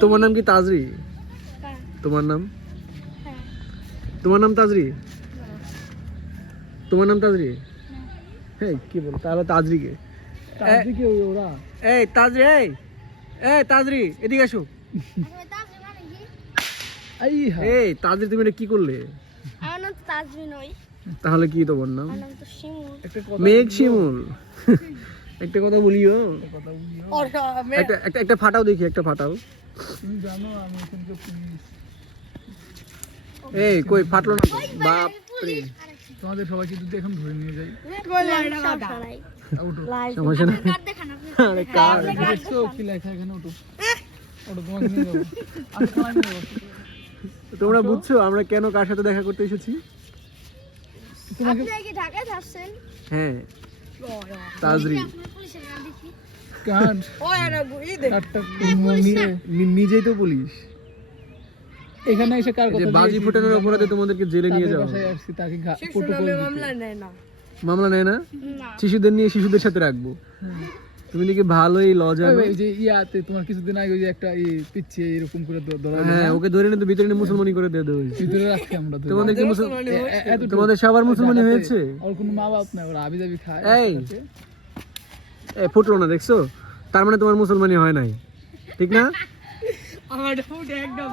তোমার নাম কি তাজরি? তোমার নাম? তোমার নাম তাজরি? তোমার নাম তাজরি? হ্যাঁ কি বল, তাহলে তাজরি কে? তাজরি কে ওরা? এই তাজরি, এই তাজরি এদিকে আসো। এই তাজরি তুমি এটা কি করলে? আমার নাম তো তাজরি নয়। তাহলে কি তোমার নাম? আমার নাম তো শিমুল। মেঘ শিমুল। একটা কথা বলিও, একটা ফাটাও দেখি, একটা ফাটাও। তুমি জানো আমি এখানকার পুলিশ। এই কই ফাটলো না? বাপ রে, তোমাদের সবাইকে যদি এখন ধরে নিয়ে যাই। ওঠো। সমস্যা না। আরে কার? দেখছো কি লেখা এখানে? ওঠো ওঠো, তোমাকে নিয়ে যাবো। আচ্ছা তোমাকে নিয়ে যাবো। তোমরা বুঝছো আমরা কেন কার সাথে দেখা করতে এসেছি? তোমাকে আপনি কি ঢাকায় যাচ্ছেন? হ্যাঁ তাজরি আপনার পুলিশের নাম দেখি। কার নিজেই তো পুলিশ। এখানে এসে কার যে কথা বাজি ফুটানোর অপরাধে তোমাদেরকে জেলে নিয়ে যাওয়া বাসায় হবে। আসছি তাকে প্রোটোকল মামলা নেয় না। মামলা নেয় না? শিশুদের নিয়ে শিশুদের সাথে রাখবো। তুমি নাকি ভালোই লজ্জা। ওই যে ইয়াতে তোমার কিছুদিন আগে ওই যে একটা পিচ্ছে এরকম করে ধরা হলো হ্যাঁ না? ওকে ধরে নিয়ে তো ভিতরে নিয়ে মুসলমানি করে দিয়ে দেবো। ভিতরে রাখছি আমরা ধরে। তোমাদের কি এতটুকু। তোমাদের সবার মুসলমানি জায়গাতে হয়েছে? ওর কোনো মা বাপ নাই, ওরা আবি যাবি খায়। এই ফুটলো না দেখছো? তার মানে তোমার মুসলমানি হয় নাই, ঠিক না? আমার ফুট একদম